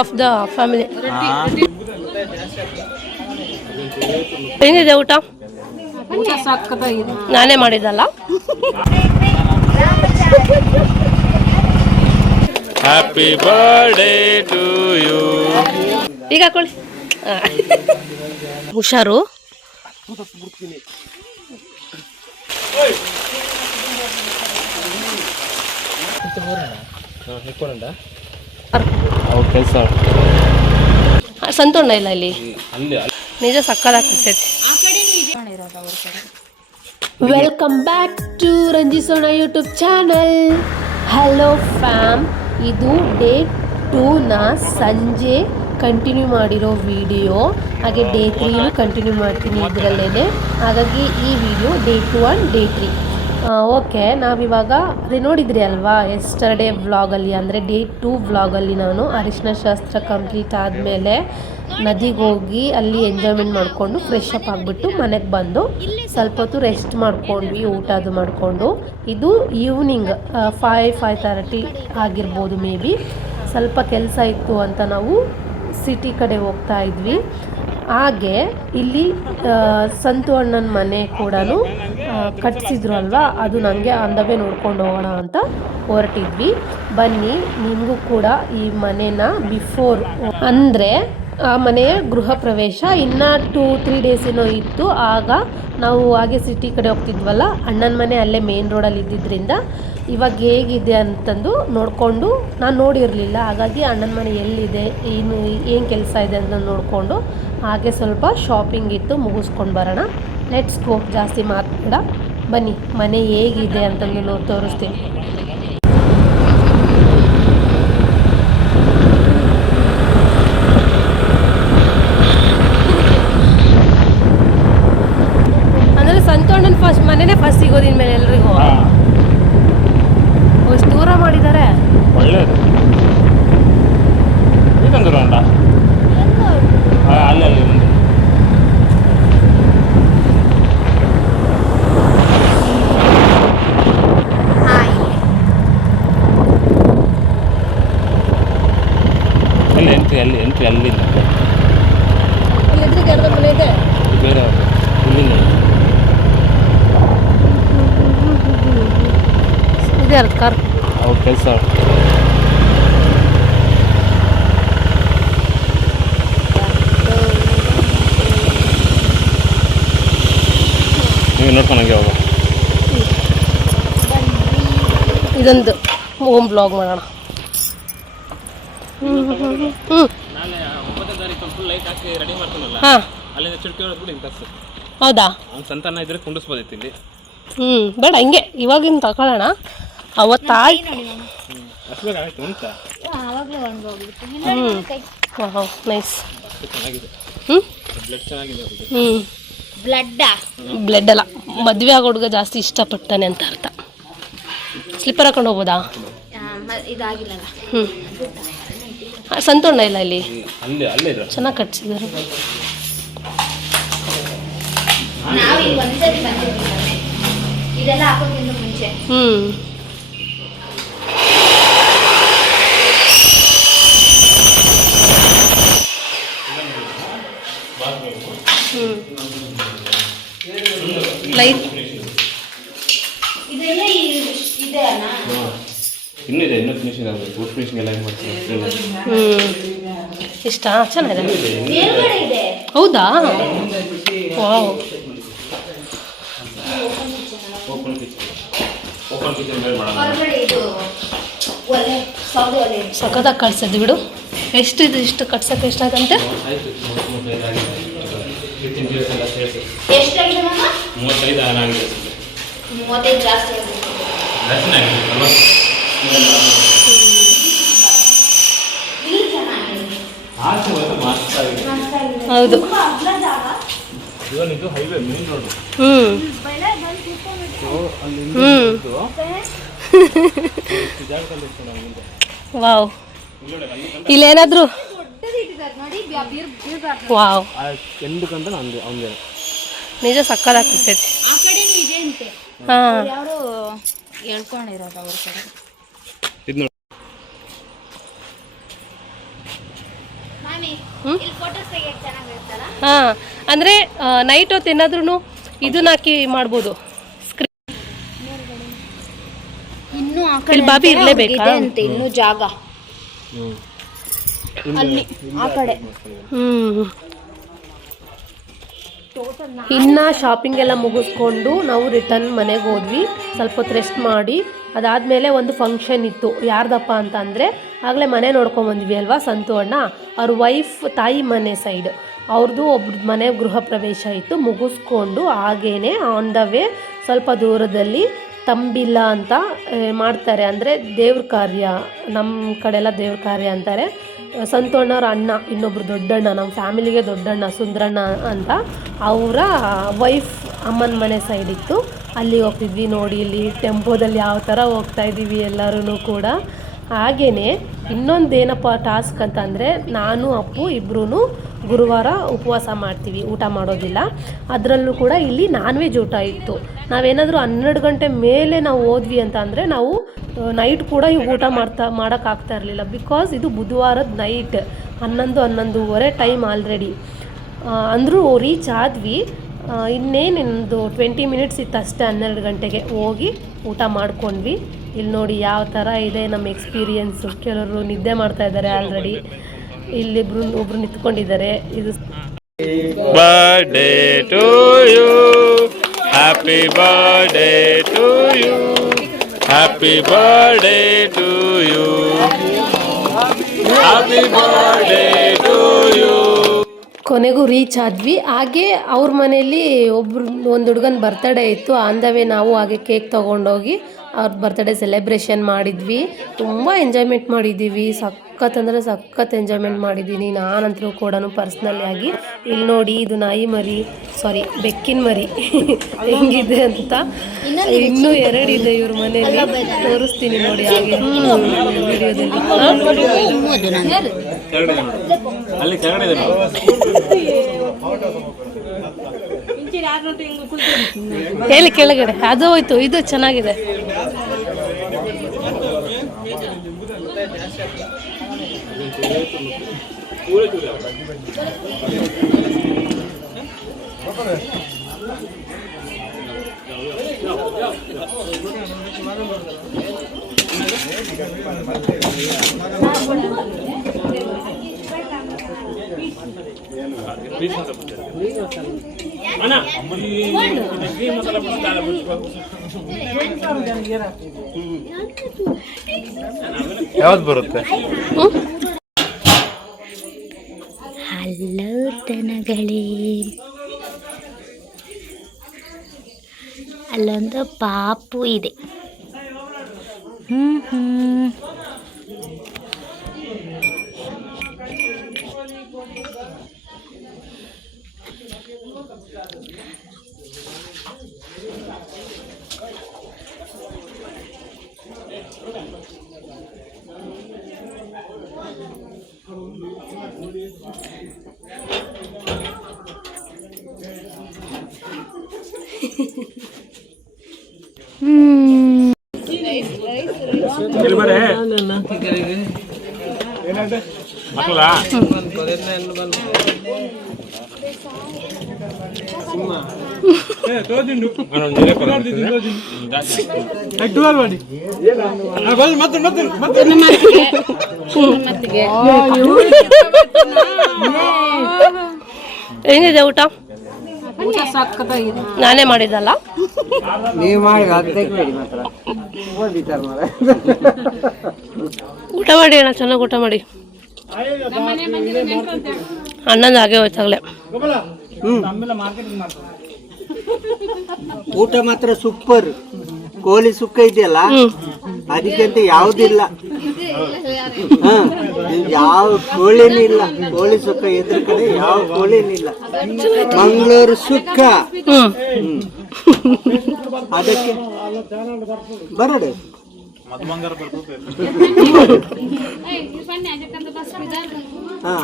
Of the family. ಹೆಂಗಿದೆ ಊಟ? ನಾನೇ ಮಾಡಿದ್ದಲ್ಲ. Happy birthday to you. ಈಗ ಹಾಕೊಳ್ಳಿ. ಹುಷಾರು. ಸಂತೋಣ ಇಲ್ಲ ಇಲ್ಲಿ ನಿಜ ಸಕ್ಕದಾಗ್ತೈತಿ. Welcome back to Ranjisona YouTube channel. Hello fam, ಇದು ಡೇ 2ನ ಸಂಜೆ ಕಂಟಿನ್ಯೂ ಮಾಡಿರೋ ವಿಡಿಯೋ. ಹಾಗೆ ಡೇ 3 ಕಂಟಿನ್ಯೂ ಮಾಡ್ತೀನಿ ಇದರಲ್ಲೇ. ಹಾಗಾಗಿ ಈ video day 2 and day 3. Okay, ನಾವಿವಾಗ ಅದೇ ನೋಡಿದ್ರಿ ಅಲ್ವಾ ಎಸ್ಟರ್ಡೇ ವ್ಲಾಗಲ್ಲಿ, ಅಂದರೆ ಡೇ 2 ವ್ಲಾಗಲ್ಲಿ ನಾನು ಅರಿಶಿನ ಶಾಸ್ತ್ರ ಕಂಪ್ಲೀಟ್ ಆದಮೇಲೆ ನದಿಗೆ ಹೋಗಿ ಅಲ್ಲಿ ಎಂಜಾಯ್ಮೆಂಟ್ ಮಾಡಿಕೊಂಡು ಫ್ರೆಶ್ ಅಪ್ ಆಗಿಬಿಟ್ಟು ಮನೆಗೆ ಬಂದು ಸ್ವಲ್ಪ ಹೊತ್ತು ರೆಸ್ಟ್ ಮಾಡ್ಕೊಂಡ್ವಿ, ಊಟ ಅದು ಮಾಡಿಕೊಂಡು. ಇದು ಈವ್ನಿಂಗ್ 5:30 ಆಗಿರ್ಬೋದು ಮೇ ಬಿ. ಸ್ವಲ್ಪ ಕೆಲಸ ಇತ್ತು ಅಂತ ನಾವು ಸಿಟಿ ಕಡೆ ಹೋಗ್ತಾ ಇದ್ವಿ. ಹಾಗೆ ಇಲ್ಲಿ ಸಂತು ಅಣ್ಣನ ಮನೆ ಕೂಡ ಕಟ್ಟಿಸಿದ್ರು ಅಲ್ವಾ, ಅದು ನನಗೆ ಅಂದವೇ ನೋಡ್ಕೊಂಡು ಹೋಗೋಣ ಅಂತ ಹೊರಟಿದ್ವಿ. ಬನ್ನಿ, ನಿಮಗೂ ಕೂಡ ಈ ಮನೆನ ಬಿಫೋರ್ ಅಂದರೆ ಆ ಮನೆಯ ಗೃಹ ಪ್ರವೇಶ ಇನ್ನು 2-3 ಡೇಸ್ ಏನೋ ಇತ್ತು. ಆಗ ನಾವು ಹಾಗೆ ಸಿಟಿ ಕಡೆ ಹೋಗ್ತಿದ್ವಲ್ಲ, ಅಣ್ಣನ ಮನೆ ಅಲ್ಲೇ ಮೇನ್ ರೋಡಲ್ಲಿ ಇದ್ದಿದ್ದರಿಂದ ಇವಾಗ ಹೇಗಿದೆ ಅಂತಂದು ನೋಡಿಕೊಂಡು ನಾನು ನೋಡಿರಲಿಲ್ಲ. ಹಾಗಾಗಿ ಅಣ್ಣನ ಮನೆ ಎಲ್ಲಿದೆ, ಏನು ಕೆಲಸ ಇದೆ ಅಂತ ನೋಡಿಕೊಂಡು ಹಾಗೆ ಸ್ವಲ್ಪ ಶಾಪಿಂಗ್ ಇತ್ತು, ಮುಗಿಸ್ಕೊಂಡು ಬರೋಣ. Let's go. ಜಾಸ್ತಿ ಮಾತಾಡ, ಬನ್ನಿ ಮನೆ ಹೇಗಿದೆ ಅಂತಂದು ತೋರಿಸ್ತೀನಿ. ಅಂದರೆ ಸಂತೋಷನ್ ಮನೆನೇ ಫಸ್ಟ್ ಸಿಗೋದು ಇನ್ಮೇಲೆ ಎಲ್ರಿಗೂ. ಅಷ್ಟು ದೂರ ಮಾಡಿದ್ದಾರೆ. ಒಳ್ಳೇದು. ಈಗಂದ್ರು ಅಲ್ಲ ಅಲ್ಲಿ ಎಂಟ್ರಿ ಅಲ್ಲಿಂದ ಎದುರಿಗೆ ಯಾರ್ದೋ ಮನೆ ಇದೆ ಬೇರೆ ಇಲ್ಲಿಂದ ಇದೆ ಅರ್ಧ ಕಾರ್. ಅವ್ರ ಕೆಲಸ ನೀವು ನೋಡ್ಕೊಂಡಂಗೆ ಹೋಗ. ಇದೊಂದು ಹೋಮ್ ಬ್ಲಾಗ್ ಮಾಡೋಣ. ಹೌದಾ? ಸಂತಾನ ಇದ್ರೆ ಕುಂಡಿಸ್ಬೋದಿತ್ತು ಇಲ್ಲಿ. ಬೇಡ, ಹಿಂಗೆ ಇವಾಗಿನ ತಗೊಳ್ಳೋಣ. ಅವತ್ತಾಯ್ ನೈಸ್. ಬ್ಲಡ್ ಅಲ್ಲ, ಮದ್ವೆ ಆಗೋ ಹುಡುಗ ಜಾಸ್ತಿ ಇಷ್ಟಪಡ್ತಾನೆ ಅಂತ ಅರ್ಥ. ಸ್ಲಿಪ್ಪರ್ ಹಾಕೊಂಡು ಹೋಗ್ಬೋದಾ? ಸಂತೋಣ ಇಲ್ಲ ಇಲ್ಲಿ ಚೆನ್ನಾಗಿ ಕಟ್ಸಿದ್ದಾರೆ. ಲೈಟ್ ಇನ್ನಿದೆ, ಇನ್ನೂ ಫಿನಿಶಿಂಗ್ ಆಗಬೇಕು. ಫುಡ್ ಫಿನಿಶಿಂಗ್ ಎಲ್ಲ ಹೆಂಗೆ ಮಾಡ್ತೀವಿ? ಇಷ್ಟ ಚೆನ್ನಾಗಿದೆ. ಹೌದಾ? ವಾವ್, ಸಖತ್ತಾಗಿ ಕಟ್ಸಿದ್ದು ಬಿಡು. ಎಷ್ಟು ಇದು ಇಷ್ಟು ಕಟ್ಸಕ್ಕೆ ಎಷ್ಟಾಗಂತೆ? 35 ಜಾಸ್ತಿ ಹೌದು. ವಾವ್, ಇಲ್ಲೇನಾದ್ರು ವಾವ್ ನಿಜ ಸಕ್ಕದಾಗ್ತೈತಿ. ಹಾಂ, ಹೇಳ್ಕೊಂಡಿರೋದು ಅವ್ರ ಕಡೆ. ಹಾಂ, ಅಂದರೆ ನೈಟ್ ಹೊತ್ತು ಏನಾದ್ರೂ ಇದನ್ನ ಹಾಕಿ ಮಾಡ್ಬೋದು. ಇನ್ನು ಇಲ್ಲಿ ಬಾಬಿ ಇರಲೇಬೇಕಾ ಅಂತೆ, ಇನ್ನು ಜಾಗ ಅಲ್ಲಿ ಆ ಕಡೆ. ಇನ್ನು ಶಾಪಿಂಗ್ ಎಲ್ಲ ಮುಗಿಸ್ಕೊಂಡು ನಾವು ರಿಟರ್ನ್ ಮನೆಗೆ ಹೋದ್ವಿ. ಸ್ವಲ್ಪ ಹೊತ್ತು ರೆಸ್ಟ್ ಮಾಡಿ ಅದಾದಮೇಲೆ ಒಂದು ಫಂಕ್ಷನ್ ಇತ್ತು. ಯಾರ್ದಪ್ಪ ಅಂತ ಅಂದರೆ ಆಗಲೇ ಮನೆ ನೋಡ್ಕೊಂಬಂದ್ವಿ ಅಲ್ವಾ, ಸಂತು ಅಣ್ಣ ಅವ್ರ ವೈಫ್ ತಾಯಿ ಮನೆ ಸೈಡ್ ಅವ್ರದ್ದು ಒಬ್ರ ಮನೆ ಗೃಹ ಪ್ರವೇಶ ಇತ್ತು. ಮುಗಿಸ್ಕೊಂಡು ಹಾಗೇನೆ ಆನ್ ದ ವೇ ಸ್ವಲ್ಪ ದೂರದಲ್ಲಿ ತಂಬಿಲ್ಲ ಅಂತ ಮಾಡ್ತಾರೆ, ಅಂದರೆ ದೇವ್ರ ಕಾರ್ಯ, ನಮ್ಮ ಕಡೆ ಎಲ್ಲ ದೇವ್ರ ಕಾರ್ಯ ಅಂತಾರೆ. ಸಂತೋಣ್ಣವ್ರ ಅಣ್ಣ, ಇನ್ನೊಬ್ರು ದೊಡ್ಡಣ್ಣ, ನಮ್ಮ ಫ್ಯಾಮಿಲಿಗೆ ದೊಡ್ಡಣ್ಣ ಸುಂದ್ರಣ್ಣ ಅಂತ, ಅವರ ವೈಫ್ ಅಮ್ಮನ ಮನೆ ಸೈಡ್ ಇತ್ತು. ಅಲ್ಲಿ ಹೋಗ್ತಿದ್ವಿ. ನೋಡಿ ಇಲ್ಲಿ ಟೆಂಪೋದಲ್ಲಿ ಯಾವ ಥರ ಹೋಗ್ತಾ ಇದ್ದೀವಿ ಎಲ್ಲರೂ ಕೂಡ. ಹಾಗೆಯೇ ಇನ್ನೊಂದೇನಪ್ಪ ಟಾಸ್ಕ್ ಅಂತ ಅಂದರೆ, ನಾನು ಅಪ್ಪು ಇಬ್ಬರೂ ಗುರುವಾರ ಉಪವಾಸ ಮಾಡ್ತೀವಿ, ಊಟ ಮಾಡೋದಿಲ್ಲ. ಅದರಲ್ಲೂ ಕೂಡ ಇಲ್ಲಿ ನಾನ್ ವೆಜ್ ಊಟ ಇತ್ತು. ನಾವೇನಾದರೂ 12 ಗಂಟೆ ಮೇಲೆ ನಾವು ಹೋದ್ವಿ ಅಂತ ಅಂದರೆ ನಾವು ನೈಟ್ ಕೂಡ ಊಟ ಮಾಡೋಕ್ಕಾಗ್ತಾ ಇರಲಿಲ್ಲ. ಬಿಕಾಸ್ ಇದು ಬುಧವಾರದ ನೈಟ್ 11-11:30 ಟೈಮ್ ಆಲ್ರೆಡಿ. ಅಂದರೂ ರೀಚ್ ಆದ್ವಿ. ಇನ್ನೇನೊಂದು 20 ಮಿನಿಟ್ಸ್ ಇತ್ತು ಅಷ್ಟೇ 12 ಗಂಟೆಗೆ ಹೋಗಿ ಊಟ ಮಾಡ್ಕೊಂಡ್ವಿ. ಇಲ್ಲಿ ನೋಡಿ ಯಾವ ಥರ ಇದೆ ನಮ್ಮ ಎಕ್ಸ್ಪೀರಿಯೆನ್ಸು. ಕೆಲವರು ನಿದ್ದೆ ಮಾಡ್ತಾ ಇದ್ದಾರೆ ಆಲ್ರೆಡಿ, ಒಬ್ರು ನಿಂತ್ಕೊಂಡಿದ್ದಾರೆ. ಇದು birthday to you, happy birthday to you, happy birthday to you, happy birthday to you. ಕೊನೆಗೂ ರೀಚ್ ಆದ್ವಿ. ಹಾಗೆ ಅವ್ರ ಮನೆಯಲ್ಲಿ ಒಂದು ಹುಡುಗನ ಬರ್ತಡೇ ಇತ್ತು. ಆನ್ ದ ವೇ ನಾವು ಹಾಗೆ ಕೇಕ್ ತೊಗೊಂಡೋಗಿ ಅವ್ರ ಬರ್ತಡೇ ಸೆಲೆಬ್ರೇಷನ್ ಮಾಡಿದ್ವಿ. ತುಂಬ ಎಂಜಾಯ್ಮೆಂಟ್ ಮಾಡಿದ್ದೀವಿ. ಸಖತ್ ಅಂದರೆ ಸಖತ್ ಎಂಜಾಯ್ಮೆಂಟ್ ಮಾಡಿದ್ದೀನಿ ನಾನಂತರೂ ಕೂಡ ಪರ್ಸ್ನಲಿ ಆಗಿ. ಇಲ್ಲಿ ನೋಡಿ, ಇದು ನಾಯಿ ಮರಿ, ಸಾರಿ ಬೆಕ್ಕಿನ ಮರಿ ಹೆಂಗಿದೆ ಅಂತ. ಇನ್ನೂ 2 ಇದೆ ಇವ್ರ ಮನೆಯಲ್ಲಿ, ತೋರಿಸ್ತೀನಿ ನೋಡಿ ಹಾಗೆ ವಿಡಿಯೋದಲ್ಲಿ. ಎಲ್ಲಿ ಕೆಳಗಡೆ ಅದು ಹೋಯ್ತು. ಇದು ಚೆನ್ನಾಗಿದೆ. ಯಾವ್ದು ಬರುತ್ತೆ? ಹಲೋ ದನಗಳೇ, ಅಲ್ಲೊಂದು ಪಾಪು ಇದೆ. ಮಕ್ಕಳ ಹೆಂಗಿದೆ ಊಟ? ನಾನೇ ಮಾಡಿದ್ದಲ್ಲ, ನೀವು ಮಾಡಿ ಊಟ ಮಾಡಿ ಅಣ್ಣ, ಚೆನ್ನಾಗಿ ಊಟ ಮಾಡಿ. ಅಣ್ಣಂದು ಹಾಗೆ ಹೋಯ್ತಾಗಲೇ. ಊಟ ಮಾತ್ರ ಸೂಪರ್. ಕೋಳಿ ಸುಕ್ಕ ಇದೆಯಲ್ಲ, ಅದಕ್ಕಂತ ಯಾವುದಿಲ್ಲ. ಯಾವ ಕೋಳಿನೂ ಇಲ್ಲ. ಕೋಳಿ ಸುಕ್ಕ ಎದುರು ಕಡೆ ಯಾವ ಕೋಳಿನೂ ಇಲ್ಲ. ಮಂಗಳೂರು ಸುಕ್ಕ ಅದಕ್ಕೆ ಬರಡು.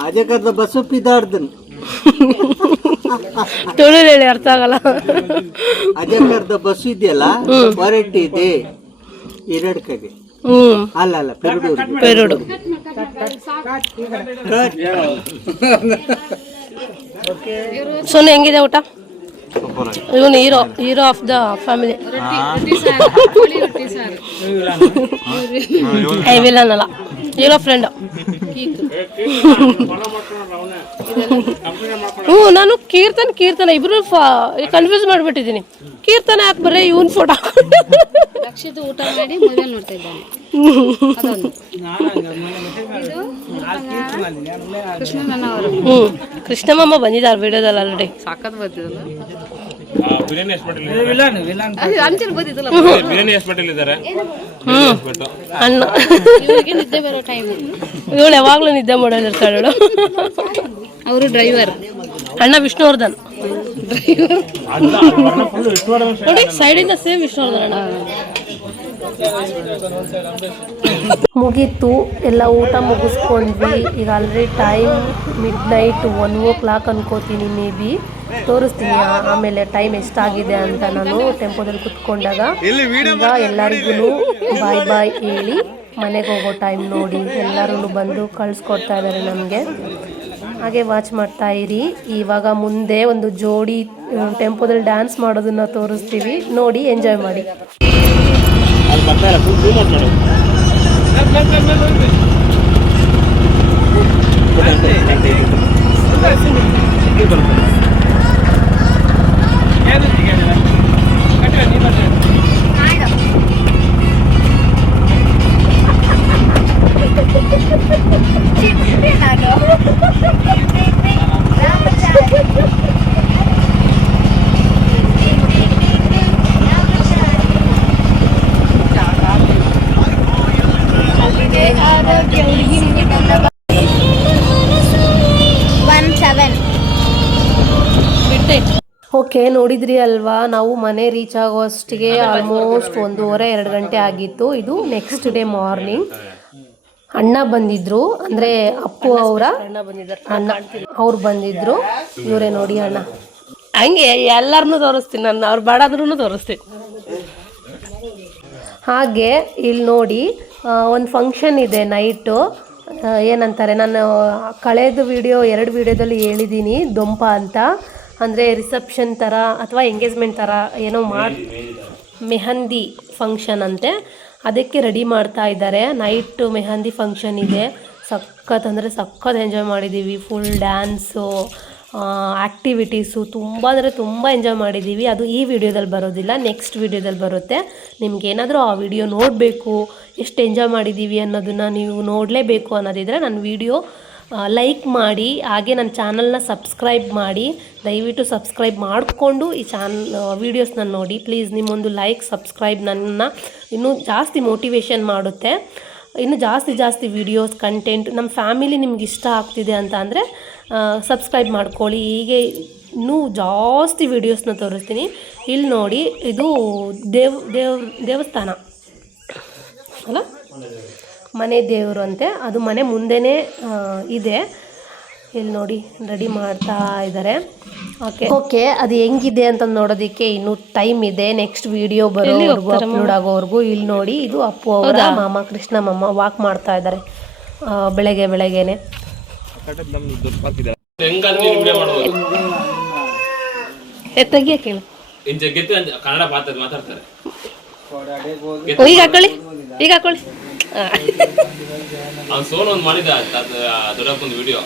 ಅಜಕದ ಬಸ್ಸು ಪಿದಾಡ್ದನ್ ತುಳು ಹೇಳಿ ಅರ್ಥ ಆಗಲ್ಲ. ಅಜಕರ್ದ ಬಸ್ಸು ಇದೆಯಲ್ಲ, ಹೊರಟಿ ಇದೆ 2 ಕಡೆ. ಅಲ್ಲ ಪೆರುಡು ಸೋನು ಹೆಂಗಿದೆ ಊಟ? ಇವನು hero of the family. Villain ಅಲ್ಲ, ಹೀರೋ ಫ್ರೆಂಡ್. ನಾನು ಕೀರ್ತನ ಇಬ್ರು ಕನ್ಫ್ಯೂಸ್ ಮಾಡ್ಬಿಟ್ಟಿದ್ದೀನಿ. ಕೀರ್ತನ ಯಾಕೆ ಬರೀ ಇವನ್ ಫೋಟೋ ಊಟ ಮಾಡಿ ಮೊಬೈಲ್ ನೋಡ್ತಾ ಇದ್ದಾನೆ. ಕೃಷ್ಣಮ್ಮ ಬಂದಿದ್ದಾರೆ ವಿಡಿಯೋದಲ್ಲಿ ಆಲ್ರೆಡಿ. ಸಾಕತ್ ಬರ್ತಿದಲ್ಲ ಬಿರಿಯಾನಿ ಅಣ್ಣ ನಿದ್ದೆ ಬರೋ ಟೈಮ್. ಇವಳು ಯಾವಾಗ್ಲೂ ನಿದ್ದೆ ಮಾಡೋದಿರ್ತಾಳು. ಅವರು ಡ್ರೈವರ್. ಅಣ್ಣ ವಿಷ್ಣುವರ್ಧನ್ ನೋಡಿ, ಸೈಡಿಂದ ಸೇಮ್ ವಿಷ್ಣುವರ್ಧನ್ ಅಣ್ಣ. ಮುಗೀತು, ಎಲ್ಲ ಊಟ ಮುಗಿಸ್ಕೊಂಡ್ವಿ. ಈಗ ಆಲ್ರೆಡಿ ಟೈಮ್ ಮಿಡ್-ನೈಟ್ 1 o'clock ಅನ್ಕೋತೀನಿ. ಮೇ ಬಿ ತೋರಿಸ್ತೀನಿ ಆಮೇಲೆ ಟೈಮ್ ಎಷ್ಟಾಗಿದೆ ಅಂತ. ನಾನು ಟೆಂಪೋದಲ್ಲಿ ಕುತ್ಕೊಂಡಾಗ ಈಗ ಎಲ್ಲರಿಗೂ ಬಾಯ್ ಬಾಯ್ ಹೇಳಿ ಮನೆಗೆ ಹೋಗೋ ಟೈಮ್ ನೋಡಿ ಎಲ್ಲರೂ ಬಂದು ಕಳಿಸ್ಕೊಡ್ತಾ ಇದ್ದಾರೆ ನಮಗೆ. ಹಾಗೆ ವಾಚ್ ಮಾಡ್ತಾ ಇರಿ. ಇವಾಗ ಮುಂದೆ ಒಂದು ಜೋಡಿ ಟೆಂಪೋದಲ್ಲಿ ಡ್ಯಾನ್ಸ್ ಮಾಡೋದನ್ನ ತೋರಿಸ್ತೀವಿ, ನೋಡಿ ಎಂಜಾಯ್ ಮಾಡಿ. ಓಕೆ, ನೋಡಿದ್ರಿ ಅಲ್ವಾ, ನಾವು ಮನೆ ರೀಚ್ ಆಗೋಷ್ಟಿಗೆ ಆಲ್ಮೋಸ್ಟ್ 1:30-2 ಗಂಟೆ ಆಗಿತ್ತು. ಇದು ನೆಕ್ಸ್ಟ್ ಡೇ ಮಾರ್ನಿಂಗ್. ಅಣ್ಣ ಬಂದಿದ್ರು, ಅಂದರೆ ಅಪ್ಪು ಅವರ ಅಣ್ಣ ಅವ್ರು ಬಂದಿದ್ರು. ಇವರೇ ನೋಡಿ ಅಣ್ಣ. ಹಂಗೆ ಎಲ್ಲರನ್ನೂ ತೋರಿಸ್ತೀನಿ ನಾನು, ಅವ್ರು ಬಾಡಾದ್ರೂ ತೋರಿಸ್ತೀನಿ. ಹಾಗೆ ಇಲ್ಲಿ ನೋಡಿ ಒಂದು ಫಂಕ್ಷನ್ ಇದೆ ನೈಟು. ಏನಂತಾರೆ, ನಾನು ಕಳೆದ ವಿಡಿಯೋ 2 ವಿಡಿಯೋದಲ್ಲಿ ಹೇಳಿದ್ದೀನಿ ದೊಂಪ ಅಂತ. ಅಂದರೆ ರಿಸೆಪ್ಷನ್ ಥರ ಅಥವಾ ಎಂಗೇಜ್ಮೆಂಟ್ ಥರ ಏನೋ ಮೆಹಂದಿ ಫಂಕ್ಷನ್ ಅಂತೆ. ಅದಕ್ಕೆ ರೆಡಿ ಮಾಡ್ತಾ ಇದ್ದಾರೆ. ನೈಟ್ ಮೆಹಂದಿ ಫಂಕ್ಷನ್ ಇದೆ. ಸಖತ್ ಅಂದರೆ ಸಖತ್ ಎಂಜಾಯ್ ಮಾಡಿದ್ದೀವಿ. ಫುಲ್ ಡ್ಯಾನ್ಸು, ಆ್ಯಕ್ಟಿವಿಟೀಸು ತುಂಬ ಅಂದರೆ ತುಂಬ ಎಂಜಾಯ್ ಮಾಡಿದ್ದೀವಿ. ಅದು ಈ ವಿಡಿಯೋದಲ್ಲಿ ಬರೋದಿಲ್ಲ, ನೆಕ್ಸ್ಟ್ ವಿಡಿಯೋದಲ್ಲಿ ಬರುತ್ತೆ. ನಿಮ್ಗೇನಾದರೂ ಆ ವಿಡಿಯೋ ನೋಡಬೇಕು, ಎಷ್ಟು ಎಂಜಾಯ್ ಮಾಡಿದ್ದೀವಿ ಅನ್ನೋದನ್ನು ನೀವು ನೋಡಲೇಬೇಕು ಅನ್ನೋದಿದ್ರೆ ನನ್ನ ವಿಡಿಯೋ ಲೈಕ್ ಮಾಡಿ, ಹಾಗೆ ನನ್ನ ಚಾನಲ್ನ ಸಬ್ಸ್ಕ್ರೈಬ್ ಮಾಡಿ. ದಯವಿಟ್ಟು ಸಬ್ಸ್ಕ್ರೈಬ್ ಮಾಡಿಕೊಂಡು ಈ ವೀಡಿಯೋಸ್ನ ನೋಡಿ ಪ್ಲೀಸ್. ನಿಮ್ಮೊಂದು ಲೈಕ್, ಸಬ್ಸ್ಕ್ರೈಬ್ ನನ್ನ ಇನ್ನೂ ಜಾಸ್ತಿ ಮೋಟಿವೇಶನ್ ಮಾಡುತ್ತೆ. ಇನ್ನು ಜಾಸ್ತಿ ವೀಡಿಯೋಸ್ ಕಂಟೆಂಟ್ ನಮ್ಮ ಫ್ಯಾಮಿಲಿ ನಿಮ್ಗೆ ಇಷ್ಟ ಆಗ್ತಿದೆ ಅಂತ ಅಂದರೆ ಸಬ್ಸ್ಕ್ರೈಬ್ ಮಾಡ್ಕೊಳ್ಳಿ. ಹೀಗೆ ಇನ್ನೂ ಜಾಸ್ತಿ ವೀಡಿಯೋಸ್ನ ತೋರಿಸ್ತೀನಿ. ಇಲ್ಲಿ ನೋಡಿ, ಇದು ದೇವಸ್ಥಾನ ಅಲ್ಲ, ಮನೆ ದೇವರು ಅಂತೆ. ಅದು ಮನೆ ಮುಂದೆನೇ ಇದೆ. ಇಲ್ಲಿ ನೋಡಿ ರೆಡಿ ಮಾಡ್ತಾ ಇದ್ದಾರೆ. ಓಕೆ, ಅದು ಹೆಂಗಿದೆ ಅಂತ ನೋಡೋದಕ್ಕೆ ಇನ್ನೂ ಟೈಮ್ ಇದೆ. ನೆಕ್ಸ್ಟ್ ವಿಡಿಯೋ ಬರೋವರೆಗೂ, ಅಪ್ಲೋಡ್ ಆಗೋವರೆಗೂ. ಇಲ್ಲಿ ನೋಡಿ, ಇದು ಅಪ್ಪು ಅವರ ಮಾಮ, ಕೃಷ್ಣ ಮಾಮ ವಾಕ್ ಮಾಡ್ತಾ ಇದ್ದಾರೆ ಬೆಳಗ್ಗೆನೆ. ತೆಗಿಯ ಕೇಳು, ಕನ್ನಡ ಮಾತಾಡ್ತಾರೆ. ಈಗ ಹಾಕೊಳ್ಳಿ. ಅವ್ನು ಸೋನು ಒಂದು ಮಾಡಿದ ದೊಡ್ಡಪ್ಪಂದು ವಿಡಿಯೋ.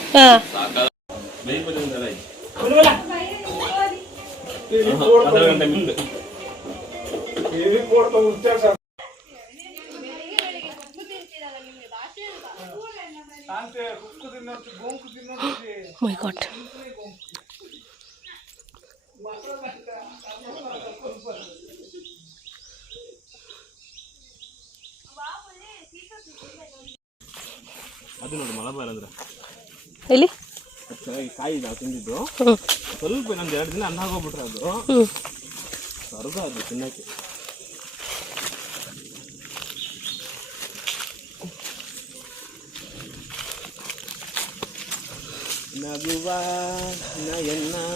ಮೈ ಗಾಡ್, ಅದು ನೋಡಿ ಮಲಬಾರ್ ಅಂದ್ರೆ ಎಲ್ಲಿ ಕಾಯಿ ನಾವು ತಿಂದಿದ್ದು ಸ್ವಲ್ಪ ಇನ್ನೊಂದು 2 ದಿನ ಅನ್ನ ಆಗೋಗ್ಬಿಟ್ರೆ ಅದು ಸ್ವರ್ಗ ಅದು ತಿನ್ನಕ್ಕೆ.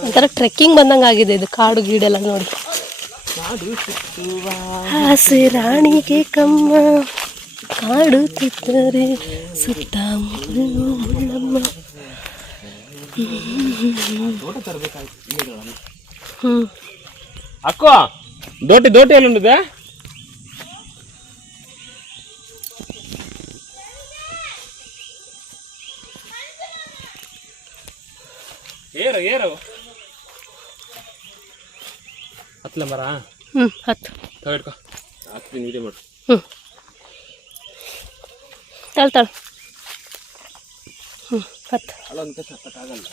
ಒಂಥರ ಟ್ರೆಕ್ಕಿಂಗ್ ಬಂದಂಗೆ ಆಗಿದೆ ಇದು. ಕಾಡು ಗೀಡೆಲ್ಲ ನೋಡಿ. ಹಸಿರಾಣಿಗೆ ಕಮ್ಮ ಕಾಡುತ್ತಿದ್ದರೆ ಸುತ್ತ ಮುಳ್ಳಮ್ಮ. ಅಕ್ಕೋ ದೋಟಿ ಎಲ್ಲಿ ಉಂಟಿದೆ? ಏರು ಹತ್ತಲ ಮರ ಹತ್ತು ತಗೊಳ್ಕೊ ಹತ್ತೀನಿ ವಿಡಿಯೋ ಮಾಡು. ತಳ ಹತ್ತು ಅಲ್ಲೊಂದು ಸತ್ತಕ್ಕಾಗಲ್ಲ.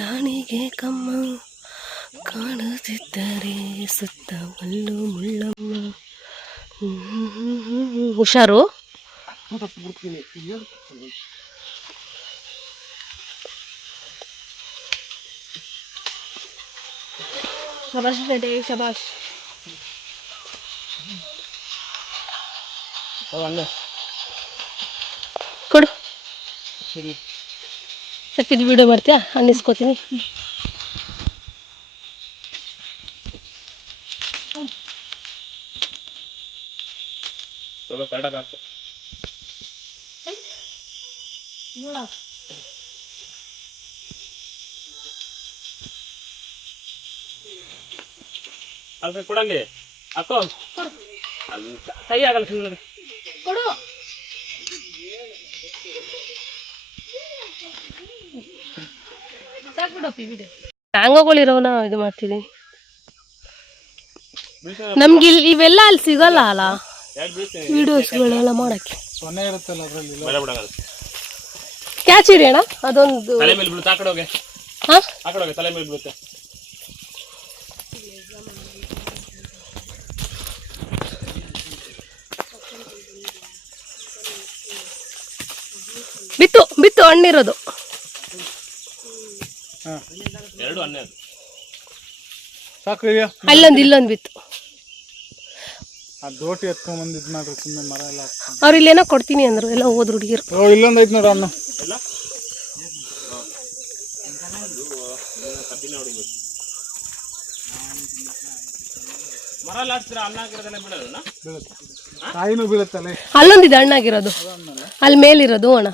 ರಾಣಿಗೆ ಕಮ್ಮ ಕಾಣುತ್ತಿದ್ದರೆ ಸುತ್ತ ಮಲ್ಲು ಮುಳ್ಳಮ್ಮ. ಹುಷಾರು. ಶಬಾಷ್ ರೆಡಿ, ಶಬಾಷ್. ಕೊಡು ಸ್ವಲ್ಪ ಇದು ವಿಡಿಯೋ ಮಾಡ್ತೀಯಾ? ಅನ್ನಿಸ್ಕೋತೀನಿ. ಅಲ್ರಿ ಕೊಡಂಗೆ ಅಕ್ಕೋ ಕೈ ಆಗಲ್ಲ ಸುಮ್ಮನೆ ಕೊಡು. ಹ್ಯಾಂಗೋಗಳಿರೋನ ಇದು ಮಾಡ್ತೀನಿ. ನಮ್ಗೆ ಇಲ್ಲಿ ಇವೆಲ್ಲ ಅಲ್ಲಿ ಸಿಗಲ್ಲ ಅಲ್ಲ ವಿಡಿಯೋಸ್ಗಳೆಲ್ಲ ಮಾಡಕ್ಕೆ. ಕ್ಯಾಚ್ ಹಿಡಿಯೋಣ ಅದೊಂದು. ತಲೆ ಮೇಲೆ ಬೀಳುತ್ತೆ, ಆ ಕಡೆ ಹೋಗಿ, ಹಾ ಆ ಕಡೆ ಹೋಗಿ, ತಲೆ ಮೇಲೆ ಬೀಳುತ್ತೆ. ಬಿತ್ತು ಹಣ್ಣಿರೋದು. ಎರಡು ಹಣ್ಣೆ ಅದು. ಸಾಕು ಇಲ್ಲೊಂದು ಬಿತ್ತು. ಆ ದೋಟಿ ಎತ್ಕೊಂಡ್ ಬಂದಿದ್ ನೋಡ್ರಿ, ಸುಮ್ಮನೆ ಮರ ಎಲ್ಲ ಅವ್ರು ಇಲ್ಲೇನೋ ಕೊಡ್ತೀನಿ ಅಂದ್ರು, ಎಲ್ಲ ಹೋದ್ರು ಹುಡುಗಿರು. ಇಲ್ಲೊಂದು ಐತ್ ನೋಡ್ರಿ ಅನ್ನ. ಮರ ಎಲ್ಲ ಹಚ್ಚಿದ್ರೆ ಅನ್ನ ಹಾಕಿರೋದೆಲ್ಲ ಬಿಡೋದನ್ನ ಬೀಳುತ್ತೆ, ಕಾಯಿನೂ ಬೀಳುತ್ತಲ್ಲ. ಅಲ್ಲೊಂದಿದೆ ಹಣ್ಣಾಗಿರೋದು, ಅಲ್ಲಿ ಮೇಲಿರೋದು ಅಣ್ಣ.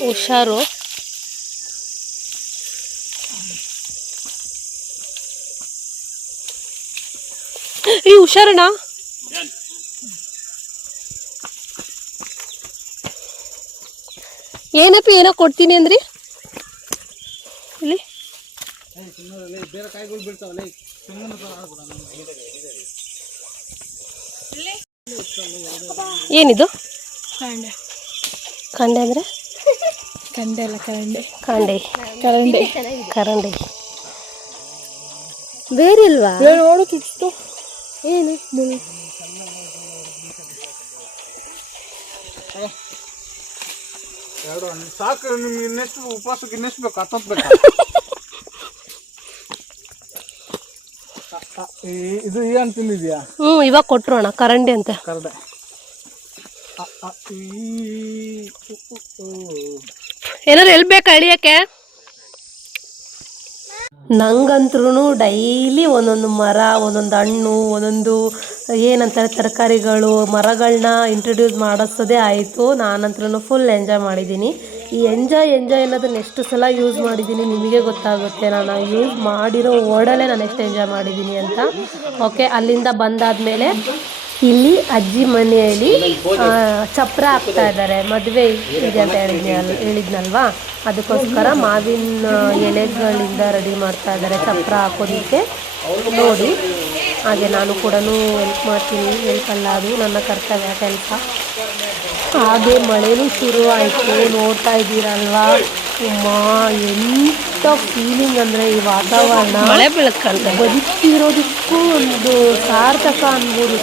ಹುಷಾರು. ಈ ಹುಷಾರಣ್ಣ. ಏನಪ್ಪಿ ಏನೋ ಕೊಡ್ತೀನಿ ಅಂದ್ರಿ ಇಲ್ಲಿ. ಬೇರೆ ಕಾಯಿಗಳು ಬೀಳ್ತಾವಲ್ಲ. ಏನಿದು? ಕಂಡೆ ಅಂದ್ರೆ ಕಂಡೆ ಅಲ್ಲ, ಕರಂಡೆ. ಕರಂಡೆ ಬೇರೆ ಇಲ್ವಾ? ನೋಡು ಚುಚ್ಚಿತು. ಏನು ಎರಡು ಹಣ್ಣು ಸಾಕು. ನಿಮ್ಗೆ ಇನ್ನೆಷ್ಟು ಉಪವಾಸಕ್ಕೆ ಇನ್ನೆಷ್ಟು ಬೇಕು? 10 ಬೇಕಾ? ಇದು ಏನು ತಿಂದಿದ್ಯಾ? ಇವಾಗ ಕೊಟ್ರು ಅಣ್ಣ, ಕರಂಡಿ ಅಂತ. ಕರಡೆ. ಏನಾರು ಎಲ್ಲಿ ಬೇಕಾ ಅಳಿಯಕ್ಕೆ? ನಂಗಂತ್ರೂ ಡೈಲಿ ಒಂದೊಂದು ಮರ, ಒಂದೊಂದು ಹಣ್ಣು, ಒಂದೊಂದು ಏನಂತಾರೆ ತರಕಾರಿಗಳು, ಮರಗಳನ್ನ ಇಂಟ್ರೊಡ್ಯೂಸ್ ಮಾಡಿಸೋದೇ ಆಯಿತು. ನಾನಂತೂ ಫುಲ್ ಎಂಜಾಯ್ ಮಾಡಿದ್ದೀನಿ. ಈ ಎಂಜಾಯ್ ಅನ್ನೋದನ್ನ ಎಷ್ಟು ಸಲ ಯೂಸ್ ಮಾಡಿದ್ದೀನಿ ನಿಮಗೆ ಗೊತ್ತಾಗುತ್ತೆ. ನಾನು ಯೂಸ್ ಮಾಡಿರೋ ಓಡಲ್ಲೇ ನಾನು ಎಷ್ಟು ಎಂಜಾಯ್ ಮಾಡಿದ್ದೀನಿ ಅಂತ. ಓಕೆ, ಅಲ್ಲಿಂದ ಬಂದಾದಮೇಲೆ ಇಲ್ಲಿ ಅಜ್ಜಿ ಮನೆಯಲ್ಲಿ ಚಪ್ರ ಹಾಕ್ತಾ ಇದ್ದಾರೆ. ಮದುವೆ ಇದೆ ಅಂತ ಹೇಳಿದ್ನಲ್ವಾ, ಅದಕ್ಕೋಸ್ಕರ ಮಾವಿನ ಎಲೆಗಳಿಂದ ರೆಡಿ ಮಾಡ್ತಾ ಇದ್ದಾರೆ ಚಪ್ರ ಹಾಕೋದಕ್ಕೆ. ನೋಡಿ, ಹಾಗೆ ನಾನು ಕೂಡ ಹೆಲ್ಪ್ ಮಾಡ್ತೀನಿ. ಹೆಲ್ಪಲ್ಲ, ಅದು ನನ್ನ ಕರ್ತವ್ಯ ಕೆಲಸ. ಹಾಗೆ ಮಳೆನೂ ಶುರು ಆಯಿತು, ನೋಡ್ತಾ ಇದ್ದೀರಲ್ವಾ. ಎಂಥ ಫೀಲಿಂಗ್ ಅಂದರೆ ಈ ವಾತಾವರಣ. ಮಳೆ ಬೆಳಕಂತ ಬದುಕಿರೋದಕ್ಕೂ ಒಂದು ಸಾರ್ಥಕ ಅನ್ಬೋದು.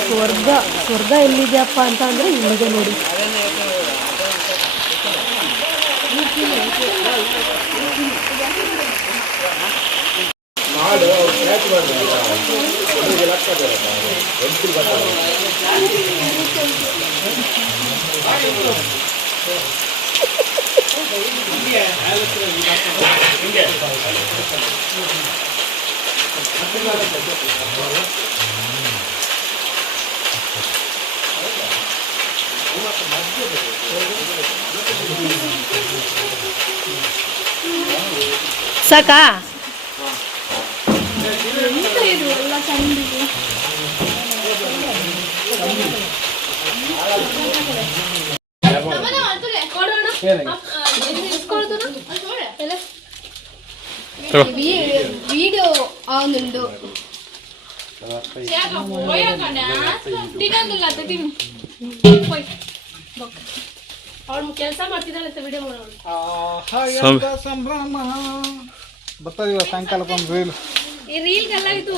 ಸ್ವರ್ಗ ಎಲ್ಲಿದೆಯಪ್ಪ ಅಂತ ಅಂದರೆ ಇಲ್ಲಿದೆ ನೋಡಿ. ಸಾಕಾ? వీడియో అవునుండు ಅವಳು ಕೆಲಸ ಮಾಡ್ತಿದ್ದಾಳೆ ಅಂತ ವಿಡಿಯೋ ಮಾಡೋಣ. ಸಂಭ್ರಮ ಬರ್ತದೆ ಇವಾಗ ಸಾಯಂಕಾಲಕ್ಕೆ ಒಂದು ರೀಲ್. ಈ ರೀಲ್ಗೆಲ್ಲ ಇದು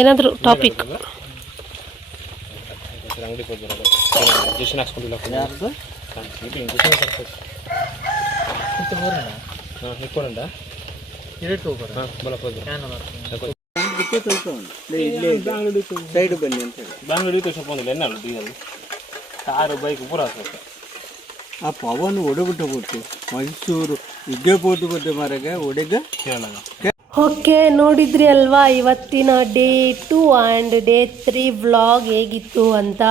ಏನಾದರೂ ಟಾಪಿಕ್ ಅಂಗಡಿ ಇಂಜೆಕ್ಷನ್ ಹಾಕ್ಸ್ಕೊಂಡಿಲ್ಲ ಹಿಡ್ಕೊಂಡ ಸೈಡ್ ಬನ್ನಿ ಅಂತ ಹೇಳಿ ಬಾಂಗ್ಲೂಡಿ ಸ್ವಲ್ಪ ಒಂದಿಲ್ಲ ಎನ್ನ ಡೀಸಲ್ ಕಾರು ಬೈಕ್ ಪೂರ ಹಾಕ್ಬೇಕು. ಆ ಪವನ್ ಒಡೆಬಿಟ್ಟು ಬಿಟ್ಟು ಮೈಸೂರು ಇದ್ದೇ ಬೋದು ಬದ್ದೆ ಮಾರಾಗ ಒಡೆದ ಕೇಳಲ್ಲ. ಓಕೆ, ನೋಡಿದ್ರಿ ಅಲ್ವಾ ಇವತ್ತಿನ ಡೇ 2 ಆ್ಯಂಡ್ ಡೇ 3 ವ್ಲಾಗ್ ಹೇಗಿತ್ತು ಅಂತ.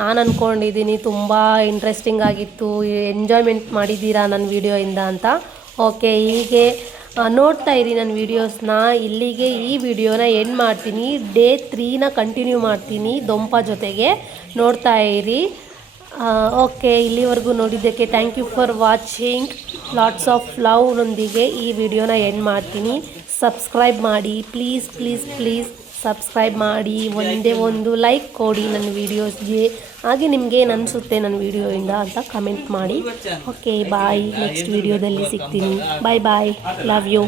ನಾನು ಅಂದ್ಕೊಂಡಿದ್ದೀನಿ ತುಂಬ ಇಂಟ್ರೆಸ್ಟಿಂಗ್ ಆಗಿತ್ತು, ಎಂಜಾಯ್ಮೆಂಟ್ ಮಾಡಿದ್ದೀರಾ ನನ್ನ ವೀಡಿಯೋಯಿಂದ ಅಂತ. ಓಕೆ, ಹೀಗೆ ನೋಡ್ತಾ ಇರಿ ನನ್ನ ವೀಡಿಯೋಸ್ನ. ಇಲ್ಲಿಗೆ ಈ ವಿಡಿಯೋನ ಎಂಡ್ ಮಾಡ್ತೀನಿ. ಡೇ 3ನ ಕಂಟಿನ್ಯೂ ಮಾಡ್ತೀನಿ ದೊಂಪ ಜೊತೆಗೆ. ನೋಡ್ತಾ ಇರಿ. ಓಕೆ, ಇಲ್ಲಿವರೆಗೂ ನೋಡಿದ್ದಕ್ಕೆ thank you for watching. Lots of ಲವ್ನೊಂದಿಗೆ ಈ ವಿಡಿಯೋನ ಎಂಡ್ ಮಾಡ್ತೀನಿ. ಸಬ್ಸ್ಕ್ರೈಬ್ ಮಾಡಿ ಪ್ಲೀಸ್ ಪ್ಲೀಸ್ ಪ್ಲೀಸ್ ಸಬ್ಸ್ಕ್ರೈಬ್ ಮಾಡಿ. ಒಂದೇ ಒಂದು ಲೈಕ್ ಕೊಡಿ ನನ್ನ ವೀಡಿಯೋಸ್ಗೆ. ಹಾಗೆ ನಿಮಗೇನು ಅನಿಸುತ್ತೆ ನನ್ನ ವೀಡಿಯೋಯಿಂದ ಅಂತ ಕಮೆಂಟ್ ಮಾಡಿ. ಓಕೆ, ಬಾಯ್. ನೆಕ್ಸ್ಟ್ ವೀಡಿಯೋದಲ್ಲಿ ಸಿಗ್ತೀನಿ. Bye bye. Love you.